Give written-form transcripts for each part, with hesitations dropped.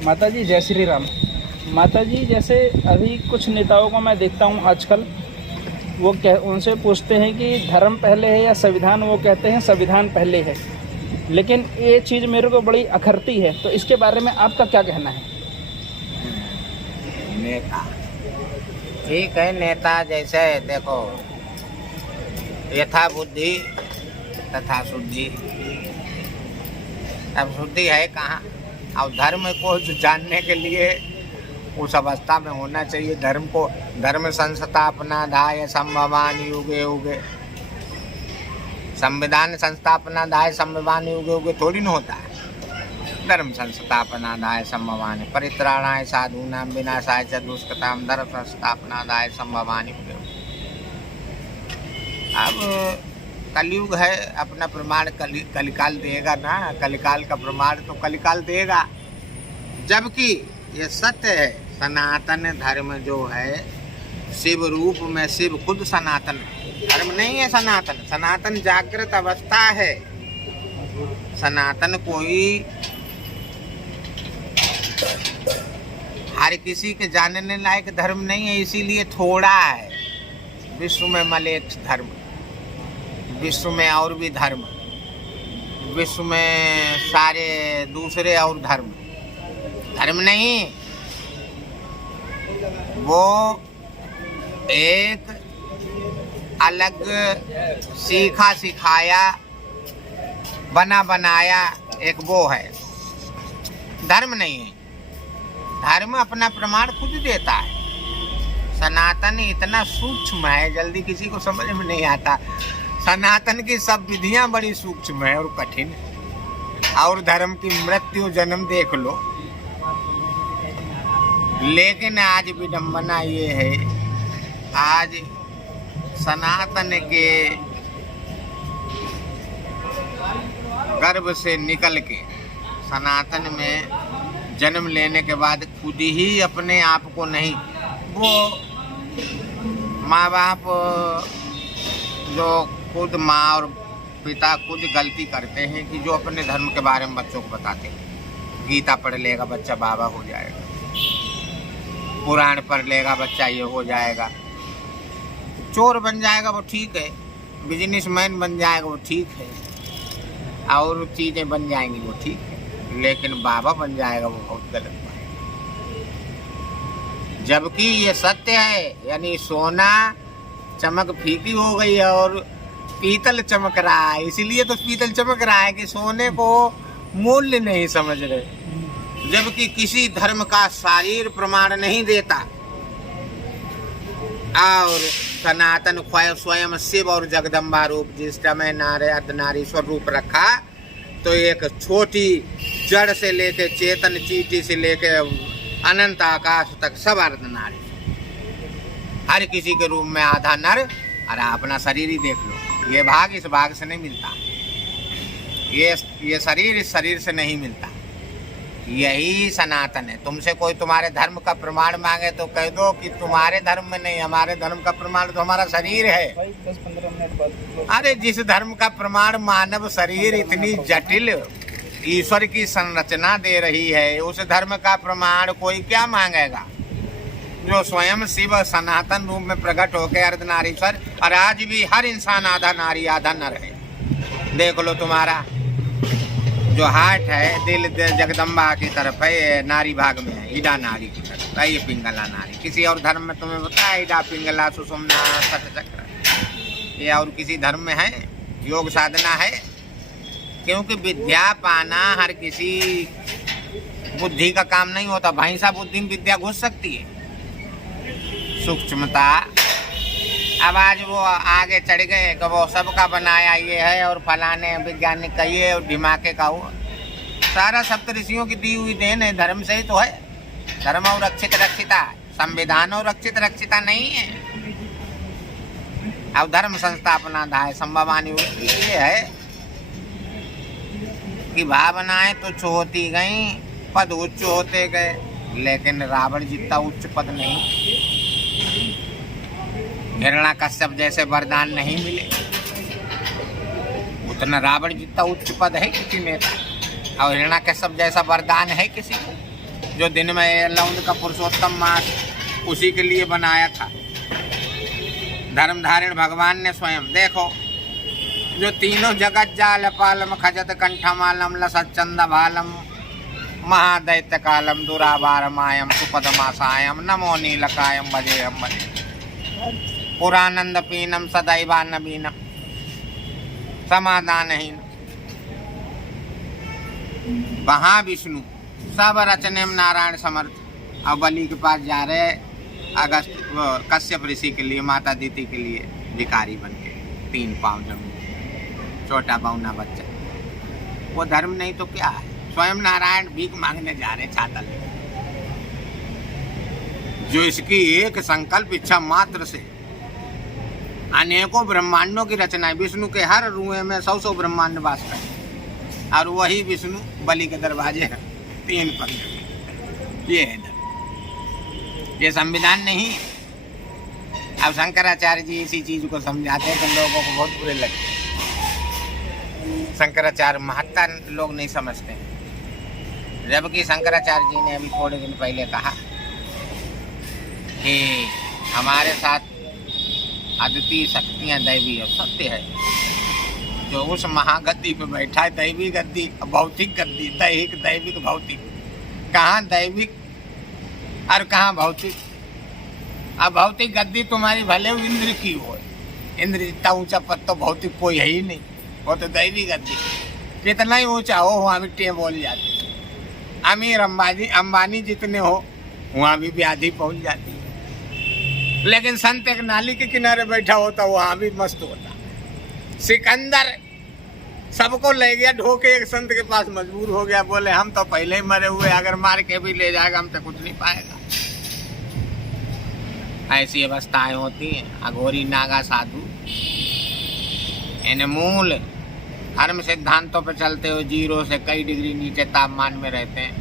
माता जी जय श्री राम। माता जी जैसे अभी कुछ नेताओं को मैं देखता हूँ आजकल, वो उनसे पूछते हैं कि धर्म पहले है या संविधान, वो कहते हैं संविधान पहले है। लेकिन ये चीज़ मेरे को बड़ी अखरती है, तो इसके बारे में आपका क्या कहना है? नेता ठीक है, नेता जैसे देखो, यथा बुद्धि तथा शुद्धि। अब शुद्धि है कहाँ? अब धर्म को जानने के लिए उस अवस्था में होना चाहिए। धर्म संस्थापनादाय संभवानि युगे युगे, संविधान संस्थापनादाय संभवानि युगे युगे थोड़ी ना होता है। धर्म संस्थापनादाय संभवानि परित्राणाय साधूनां विनाशाय च दुष्कृतां धर्म संस्थापनादाय संभवानि युगे युगे। अब कलयुग है, अपना प्रमाण कलिकाल देगा ना। कलिकाल का प्रमाण तो कलिकाल देगा। जबकि ये सत्य है, सनातन धर्म जो है शिव रूप में, शिव खुद सनातन धर्म नहीं है। सनातन जागृत अवस्था है। सनातन कोई हर किसी के जानने लायक धर्म नहीं है, इसीलिए थोड़ा है। विश्व में मलेच्छ धर्म, विश्व में और भी धर्म, विश्व में सारे दूसरे और धर्म नहीं। वो एक अलग सीखा सिखाया बना बनाया एक वो है, धर्म नहीं है। धर्म अपना प्रमाण खुद देता है। सनातन इतना सूक्ष्म है, जल्दी किसी को समझ में नहीं आता। सनातन की सब विधियां बड़ी सूक्ष्म है और कठिन। और धर्म की मृत्यु जन्म देख लो। लेकिन आज विडंबना ये है, आज सनातन के गर्भ से निकल के सनातन में जन्म लेने के बाद खुद ही अपने आप को नहीं, वो माँ बाप जो खुद माँ और पिता खुद गलती करते हैं कि जो अपने धर्म के बारे में बच्चों को बताते हैं। गीता पढ़ लेगा बच्चा बाबा हो जाएगा, पुराण पढ़ लेगा बच्चा ये हो जाएगा, चोर बन जाएगा वो ठीक है, बिजनेसमैन बन जाएगा वो ठीक है, और चीज़ें बन जाएंगी वो ठीक है, लेकिन बाबा बन जाएगा वो बहुत गलत बात है। जबकि ये सत्य है, यानी सोना चमक फीकी हो गई है और पीतल चमक रहा है। इसीलिए तो पीतल चमक रहा है कि सोने को मूल्य नहीं समझ रहे। जबकि किसी धर्म का शरीर प्रमाण नहीं देता। और सनातन स्वयं शिव और जगदम्बा रूप, जिस समय नारे अर्धनारीश्वर रूप रखा, तो एक छोटी जड़ से लेके चेतन चीटी से लेके अनंत आकाश तक सब अर्धनारी। हर किसी के रूप में आधा नर। अरे अपना शरीर ही देख लो, ये भाग इस भाग से नहीं मिलता, ये शरीर इस शरीर से नहीं मिलता। यही सनातन है। तुमसे कोई तुम्हारे धर्म का प्रमाण मांगे तो कह दो कि तुम्हारे धर्म में नहीं, हमारे धर्म का प्रमाण तो हमारा शरीर है। 10-15 मिनट बाद। अरे जिस धर्म का प्रमाण मानव शरीर इतनी जटिल ईश्वर की संरचना दे रही है, उस धर्म का प्रमाण कोई क्या मांगेगा? जो स्वयं शिव सनातन रूप में प्रकट होकर अर्धनारीश्वर। और आज भी हर इंसान आधा नारी आधा नर है। देख लो तुम्हारा जो हार्ट है, दिल जगदम्बा की तरफ है, नारी भाग में है, ईडा नारी की तरफ है, ये पिंगला नारी। किसी और धर्म में तुम्हें पता है ईडा पिंगला सुषुम्ना सतचक्र, ये और किसी धर्म में है? योग साधना है। क्योंकि विद्या पाना हर किसी बुद्धि का काम नहीं होता। भैंसा बुद्धि में विद्या घुस सकती है, सूक्ष्मता। अब आज वो आगे चढ़ गए कि वो सबका बनाया ये है और फलाने वैज्ञानिक का ये और दिमागे का वो। सारा सप्त ऋषियों की दी हुई देन है, धर्म से ही तो है। धर्म और रक्षित रक्षिता, संविधान और रक्षित रक्षिता नहीं है। अब धर्म संस्थापना धाय संभवानी ये है कि भावनाएं तुच्छ होती गई, पद उच्च होते गए, लेकिन रावण जितना उच्च पद नहीं। हिरण्याकश्यप जैसे वरदान नहीं मिले, उतना रावण जितना उच्च पद है किसी नेता, और हिरण्याकश्यप जैसा वरदान है किसी को? जो दिन में अल्लाह उनका पुरुषोत्तम मास उसी के लिए बनाया था। धर्म धारण भगवान ने स्वयं। देखो जो तीनों जगत जाल पालम खजत कंठमालम लसच्चंद भालम महादैत्य कालम दुराबारमायम सुपदमासायम नमो नीलकायम भजे हम भजे पुरानंद पीनम सदैवान्नबीनम समाधानहीन। महाविष्णु सब रचने में नारायण समर्थ। अब बलि के पास जा रहे अगस्त कश्यप ऋषि के लिए, माता दीति के लिए भिखारी बन के, 3 पाँव जमीन, छोटा बौना बच्चा। वो धर्म नहीं तो क्या है? स्वयं नारायण भीख मांगने जा रहे छाता लेकर। जो इसकी एक संकल्प इच्छा मात्र से अनेकों ब्रह्मांडों की रचना है। विष्णु के हर रुए में 100 ब्रह्मांड वास करते, और वही विष्णु बलि के दरवाजे हैं 3 पंख। ये है धर्म, ये संविधान नहीं। अब शंकराचार्य जी इसी चीज को समझाते हैं तो लोगों को बहुत बुरे लगते हैं। शंकराचार्य महत्ता लोग नहीं समझते, जबकि शंकराचार्य जी ने अभी थोड़े दिन पहले कहा कि हमारे साथ अद्वितीय शक्तियाँ दैवी और सत्य है। जो उस महागद्दी पे बैठा है, दैवी गद्दी, भौतिक गद्दी, दैहिक दैविक भौतिक, कहाँ दैविक और कहाँ भौतिक। अब भौतिक गद्दी तुम्हारी भले इंद्र की हो, इंद्र जितना ऊंचा पद तो भौतिक कोई है ही नहीं, वो तो दैवी गद्दी। कितना ही ऊंचा हो वहाँ भी टें बोल जाती। अमीर अंबानी जितने हो वहाँ भी व्याधि पहुँच जाती है। लेकिन संत एक नाली के किनारे बैठा होता वहाँ भी मस्त होता। सिकंदर सबको ले गया ढोके, एक संत के पास मजबूर हो गया, बोले हम तो पहले ही मरे हुए, अगर मार के भी ले जाएगा हम तो कुछ नहीं पाएगा। ऐसी अवस्थाएं होती हैं। अघोरी नागा साधु इन मूल धर्म सिद्धांतों पर चलते हुए 0 से कई डिग्री नीचे तापमान में रहते हैं।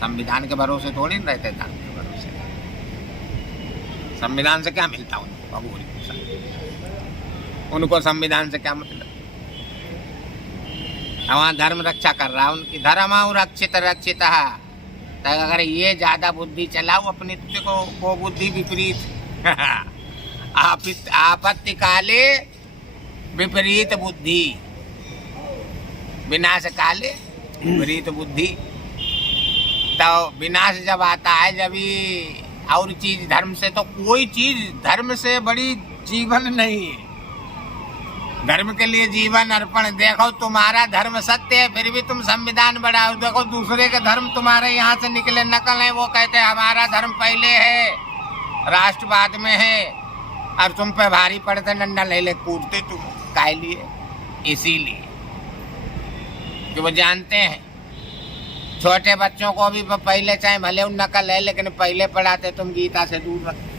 संविधान के भरोसे थोड़ी नहीं रहते। धर्म के भरोसे संविधान से क्या मिलता उनको? अघोरी उनको संविधान से क्या मतलब? वहाँ धर्म रक्षा कर रहा है उनकी। धर्म रक्षित रक्षित। तो अगर ये ज्यादा बुद्धि चलाओ अपनी को बुद्धि विपरीत आपत्ति काले विपरीत बुद्धि, विनाश काले विपरीत बुद्धि। तो विनाश जब आता है, जब ये और चीज धर्म से, तो कोई चीज धर्म से बड़ी जीवन नहीं है। धर्म के लिए जीवन अर्पण। देखो तुम्हारा धर्म सत्य है, फिर भी तुम संविधान बढ़ाओ। देखो दूसरे के धर्म तुम्हारे यहाँ से निकले नकल है, वो कहते हैं हमारा धर्म पहले है, राष्ट्रवाद में है, और तुम पे भारी पड़ते डंडा ले ले कूदते तुम काय लिए? इसीलिए कि वो जानते हैं छोटे बच्चों को भी पहले चाहे भले उन नकल है, लेकिन पहले पढ़ाते तुम गीता से दूर रखते।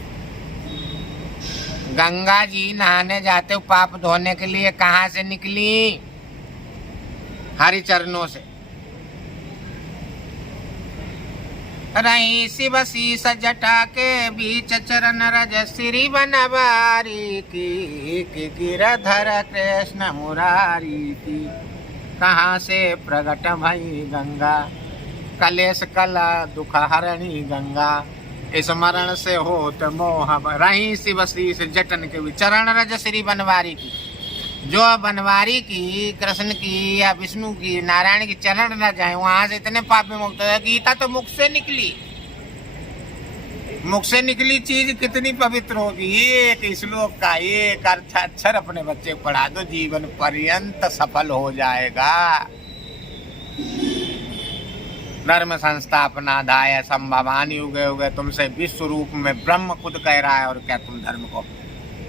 गंगा जी नहाने जाते हो पाप धोने के लिए, कहाँ से निकली? हरि चरणों से। रही शिव शीस जटा के बीच चरण रज श्री बनवारी की गिरधर कृष्ण मुरारी की। कहाँ से प्रगट भई गंगा, कलेश कला दुख हरणी गंगा। स्मरण से होत मोह रही शिव शीस जटन के चरण रज श्री बनवारी की। जो बनवारी की, कृष्ण की या विष्णु की, नारायण की चरण न जाए, वहां से इतने पाप में मुक्त है। गीता तो मुख से निकली, मुख से निकली चीज कितनी पवित्र होगी। एक श्लोक का एक अर्थ अक्षर अपने बच्चे को पढ़ा दो, जीवन पर्यंत सफल हो जाएगा। धर्म संस्थापना धाय संभवानी उगे उगे तुमसे विश्व रूप में ब्रह्म खुद कह रहा है, और क्या तुम धर्म को?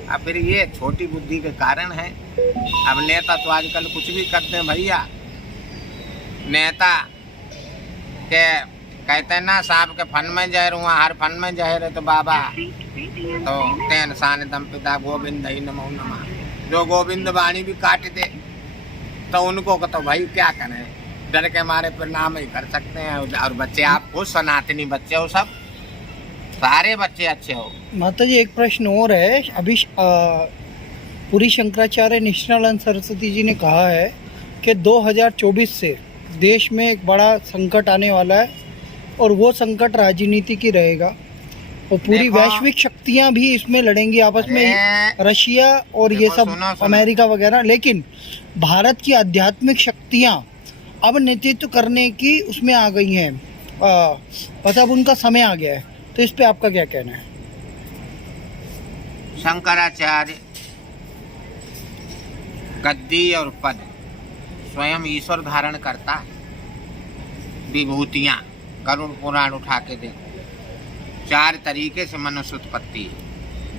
अब फिर ये छोटी बुद्धि के कारण है। अब नेता तो आजकल कुछ भी करते हैं भैया। नेता के कहते हैं ना, सांप के फन में जहर हुआ, हर फन में जहर है। तो बाबा तो तेन सान दम पिता गोविंद ही नमो नमः। जो गोविंद वाणी भी काट दे तो उनको तो भाई क्या करें, डर के मारे प्रणाम ही कर सकते हैं। और बच्चे, आप खुद सनातनी बच्चे हो, सब सारे बच्चे अच्छे हो। माता जी एक प्रश्न और है। अभी पूरी शंकराचार्य निष्ठानंद सरस्वती जी ने कहा है कि 2024 से देश में एक बड़ा संकट आने वाला है, और वो संकट राजनीति की रहेगा और पूरी देखो, वैश्विक शक्तियां भी इसमें लड़ेंगी आपस में, रशिया और ये देखो, सब सुनो। अमेरिका वगैरह। लेकिन भारत की आध्यात्मिक शक्तियां अब नेतृत्व करने की उसमें आ गई हैं, मतलब उनका समय आ गया है। तो इस पे आपका क्या कहना है? शंकराचार्य गद्दी और पद स्वयं ईश्वर धारण करता है। विभूतियां गरुड़ पुराण उठा के देखो, 4 तरीके से मनुष्य उत्पत्ति है।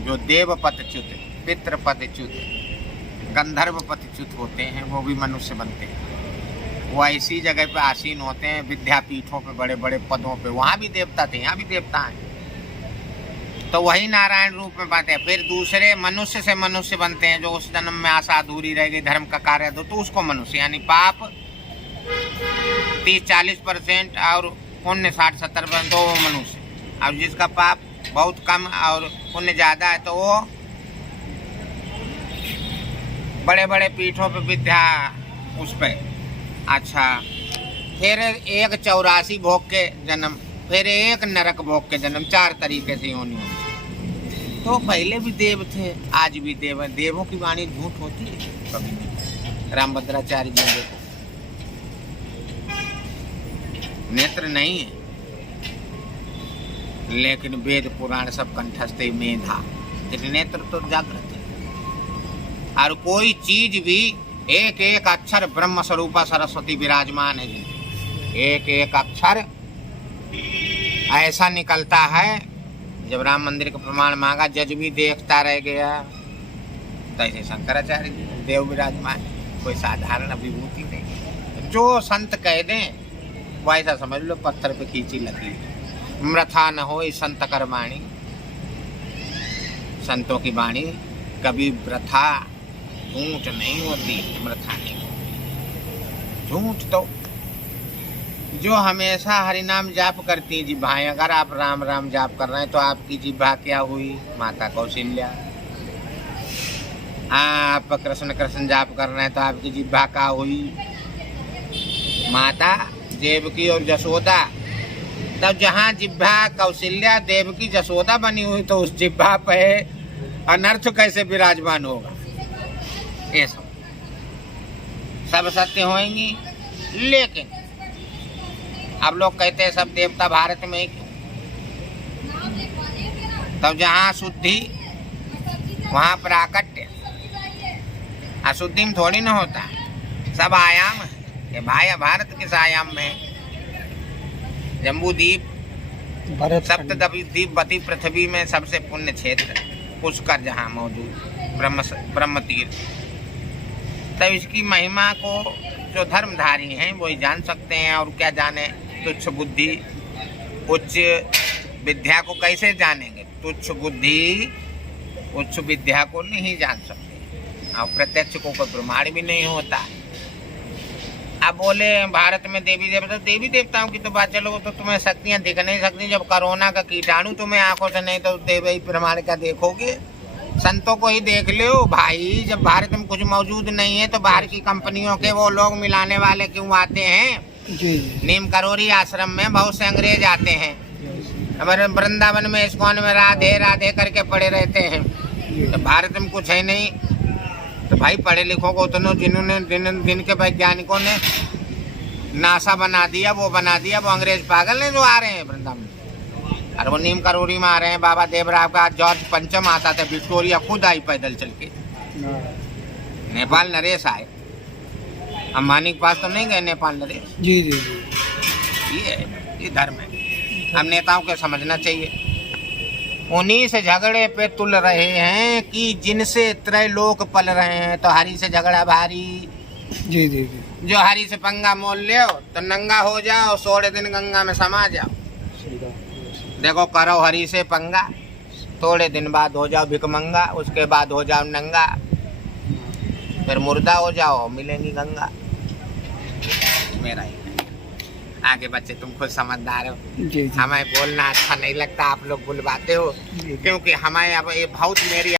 जो देव पदच्युत, पितृ पदच्युत, गंधर्व पदच्युत होते हैं वो भी मनुष्य बनते हैं। वो ऐसी जगह पे आसीन होते हैं, विद्यापीठों पे, बड़े बड़े पदों पे। वहाँ भी देवता थे, यहाँ भी देवता हैं। तो वही नारायण रूप में बात है। फिर दूसरे मनुष्य से मनुष्य बनते हैं, जो उस जन्म में आशा अधूरी रह गई, धर्म का कार्य दो, तो उसको मनुष्य, यानी पाप 30-40% और पुण्य 60-70%, तो वो मनुष्य। अब जिसका पाप बहुत कम और पुण्य ज्यादा है तो वो बड़े बड़े पीठों पे विद्या उस पे। अच्छा, फिर एक 84 भोग के जन्म, फिर एक नरक भोग के जन्म, 4 तरीके से योनि होती। तो पहले भी देव थे, आज भी देव है। देवों की वाणी झूठ होती है कभी नहीं। रामभद्राचार्य जी देखो, नेत्र नहीं है लेकिन वेद पुराण सब कंठस्थ मेधा, लेकिन नेत्र तो जागृत है। और कोई चीज भी एक एक अक्षर ब्रह्म स्वरूपा सरस्वती विराजमान है जिनके, एक एक अक्षर ऐसा निकलता है। जब राम मंदिर का प्रमाण मांगा, जज भी देखता रह गया। तो ऐसे शंकराचार्य जी देव विराजमान, कोई साधारण विभूति नहीं। जो संत कह दें वो ऐसा समझ लो पत्थर पे खींची लकीर। मृथा न हो संत कर वाणी, संतों की वाणी कभी वृथा झूठ नहीं होती, मृथा नहीं होती। झूठ तो जो हमेशा हरिनाम जाप करती जिह्वाएं, अगर आप राम राम जाप कर रहे हैं तो आपकी जिह्वा क्या हुई? माता कौशल्या। आप कृष्ण कृष्ण जाप कर रहे हैं तो आपकी जिह्वा क्या हुई? माता देवकी और जसोदा। तब जहाँ जिह्वा कौशल्या देवकी जसोदा बनी हुई तो उस जिह्वा पे अनर्थ कैसे विराजमान होगा? ये सब सत्य होंगी। लेकिन अब लोग कहते हैं सब देवता भारत में ही क्यों? तब जहाँ शुद्धि वहाँ प्राकट्य। अशुद्धि में थोड़ी ना होता है, सब आयाम है। ये भाई भारत किस आयाम में? जम्बू द्वीप, सप्तद्वीपवती पृथ्वी में सबसे पुण्य क्षेत्र पुष्कर जहाँ मौजूद, ब्रह्म तीर्थ। तब इसकी महिमा को जो धर्मधारी हैं वही जान सकते हैं, और क्या जाने तुच्छ बुद्धि। उच्च विद्या को कैसे जानेंगे? तुच्छ बुद्धि उच्च विद्या को नहीं जान सकते, और प्रत्यक्ष को कोई प्रमाण भी नहीं होता। अब बोले भारत में देवी देवता, देवी देवताओं की तो बात चलो, वो तो तुम्हें शक्तियाँ दिख नहीं सकती। जब कोरोना का कीटाणु तुम्हें आंखों से नहीं तो देवी प्रमाण का देखोगे? संतों को ही देख लो भाई। जब भारत में कुछ मौजूद नहीं है तो बाहर की कंपनियों के वो लोग मिलाने वाले क्यों आते हैं? जी। नीम करोरी आश्रम में बहुत से अंग्रेज आते हैं। हमारे वृंदावन में इस्कॉन में राधे राधे करके पड़े रहते हैं। तो भारत में कुछ है नहीं तो भाई पढ़े लिखों को उतनो जिन्होंने दिन के वैज्ञानिकों ने नासा बना दिया, वो बना दिया, वो अंग्रेज पागल ने जो आ रहे हैं वृंदावन। और वो नीम करोरी में आ रहे हैं। बाबा देवराव का जॉर्ज पंचम आता था, विक्टोरिया खुद आई पैदल चल के। नेपाल नरेश आए, अंबानी के पास तो नहीं गए नेपाल नरेश। जी जी जी, ये धर्म है। हम नेताओं को समझना चाहिए। उन्हीं से झगड़े पे तुल रहे हैं कि जिनसे त्रैलोक पल रहे हैं। तो हरि से झगड़ा भारी। जी जी जी, जो हरि से पंगा मोल ले तो नंगा हो जाओ, 16 दिन गंगा में समा जाओ। देखो करो हरि से पंगा, थोड़े दिन बाद हो जाओ भिकमंगा, उसके बाद हो जाओ नंगा, फिर मुर्दा हो जाओ, मिलेंगी गंगा। मेरा ही आगे बच्चे तुम खुद समझदार हो। जी जी। हमें बोलना अच्छा नहीं लगता, आप लोग बुलवाते हो, क्योंकि हमें अब ये बहुत मेरी